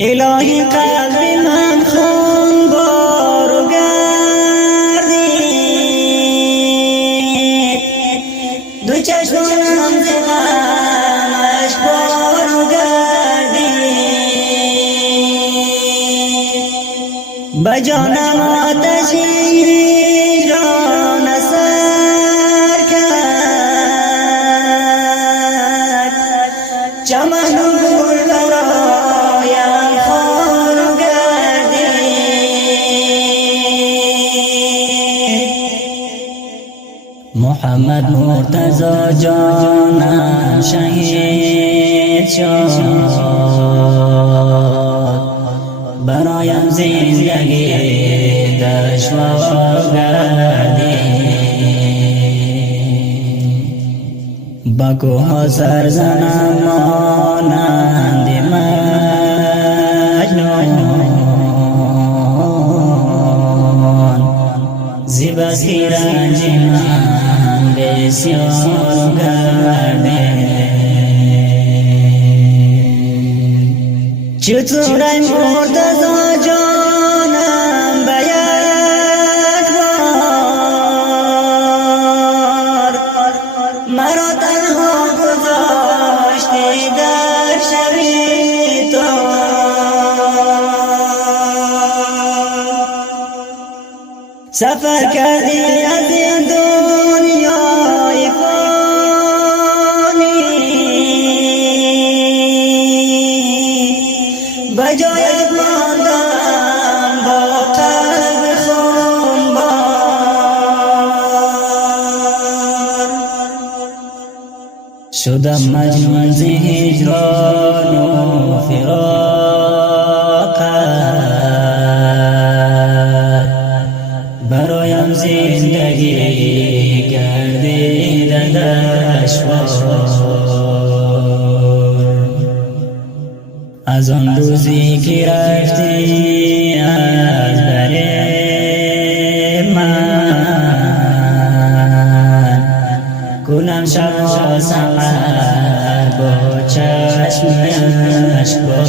الهی قلب من خون بار و گردید، دو چشمانم ز غمش بار و گردید، به جانم آتشی هجران اثر کرد، چمن و گل برایم خار و گردید. محمد مرتضی جانم شهید شد، برایم زندگی دشوار گردید، با کوه سرزنم مانند مجنون، زیبایی رنج من بسیار گردید. چطور ای مرتضی جانم به یک بار مرا تنها گذاشتی در شبی تار، سفر کردی از این دنیای فانی، بجایت ماندم با قلب خونبار، شدم مجنون ز هجران و فراقت، برایم زندگی گردیده دشوار. از آن روزی که رفتی از بر من، کنم شب و سحر با چشم اشکبار.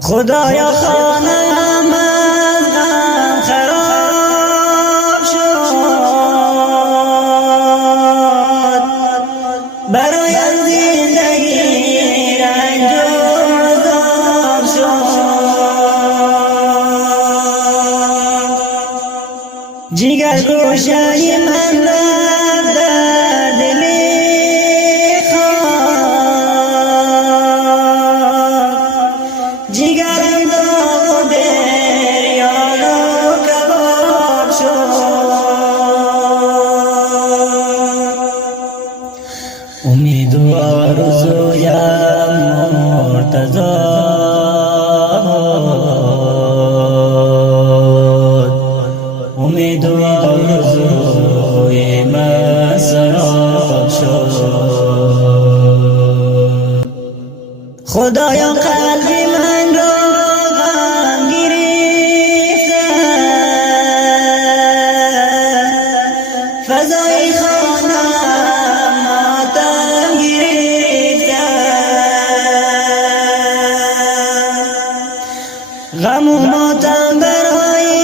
خدایا خانم از غم خراب شد، برایم زندگی رنج و عذاب شد، جگر گوشه من رفت در دل خاک، جگرم داغ و بریان و کباب شد، امید و آرزویم مرتضی بود، امید و آرزوی من سراب شد. خدایا قلب من را غم گرفته، فضای خانم ماتم گرفته، غم و ماتم برای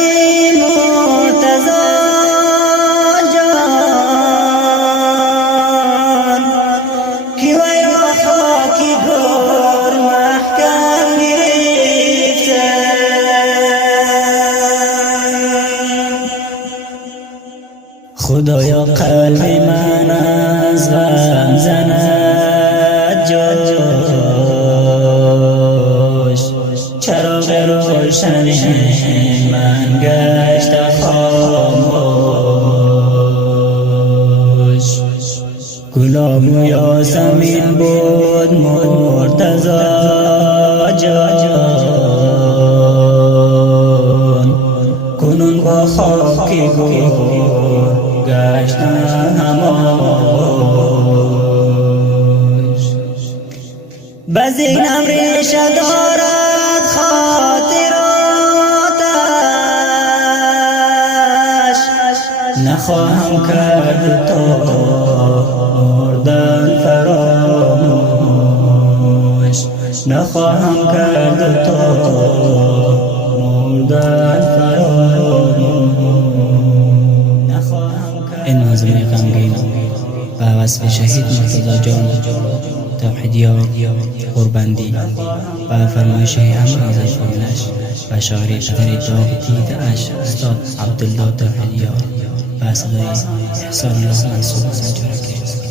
مرتضی جان، که وی را خاکی گور محکم گرفته. خدایا قلب من از غم زند جوش، چراغ روشن من گشت خاموش، گلاب و یاسمین بود مرتضی جان، کنون با خاک گور گشتم خاموش. بزینم ریشه دارد خاطراتش، نخواهم کرد تا مردن فراموش. نخواهم کرد تو مردن فراموش. این ناظمه غمگین و وصف شهید مرتضی جان توحیدیار قربندی و فرمایش همه از فرمانش و شاعری قدر داغ دیده‌اش استاد عبدالله توحیدیار و صدای احسان الله منصور سنجرکی.